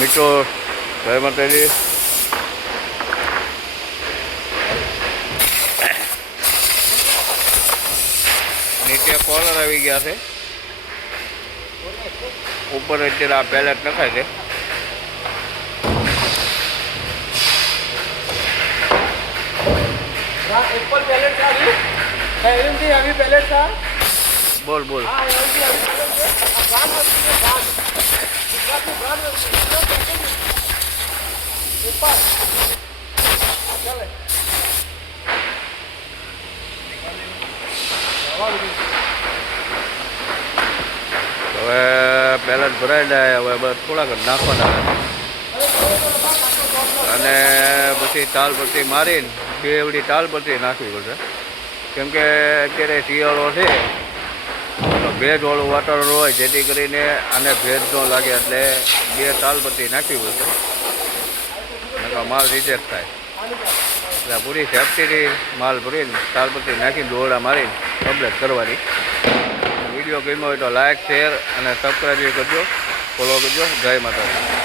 મિત્રો જય માતાજી. નીચે કોલર આવી ગયા છે, ઉપર અત્યારે આ પેલેટ નખાય છે. એપલ પેલેટ આવી એવી આવી પેલેટ था બોલ બોલ. हां एवी આવી પેલેટ છે આ બ્રાન્ડ વસ્તુ છે બ્રાન્ડ ગુજરાતની બ્રાન્ડ વસ્તુ એપલ ચાલે હવે પેલેટ ભરાઈ જાય. હવે બસ થોડાક નાખવાના અને પછી તાલપટ્ટી મારીને બેવડી તાલપટ્ટી નાખવી પડશે, કેમ કે અત્યારે શિયાળો છે તો ભેજવાળું વાતાવરણ હોય, જેથી કરીને આને ભેજ ન લાગે એટલે બે તાલપટ્ટી નાખવી પડશે, નકર માલ રિજેક્ટ થાય. એટલે પૂરી સેફ્ટીથી માલ ભરીને તાલપટ્ટી નાખીને દોરડા મારીને કમ્પ્લેટ કરવાની. વિડીયો ગમ્યો હોય તો લાઇક શેર અને સબસ્ક્રાઈબ કરજો, ફોલો કરજો. જય માતાજી.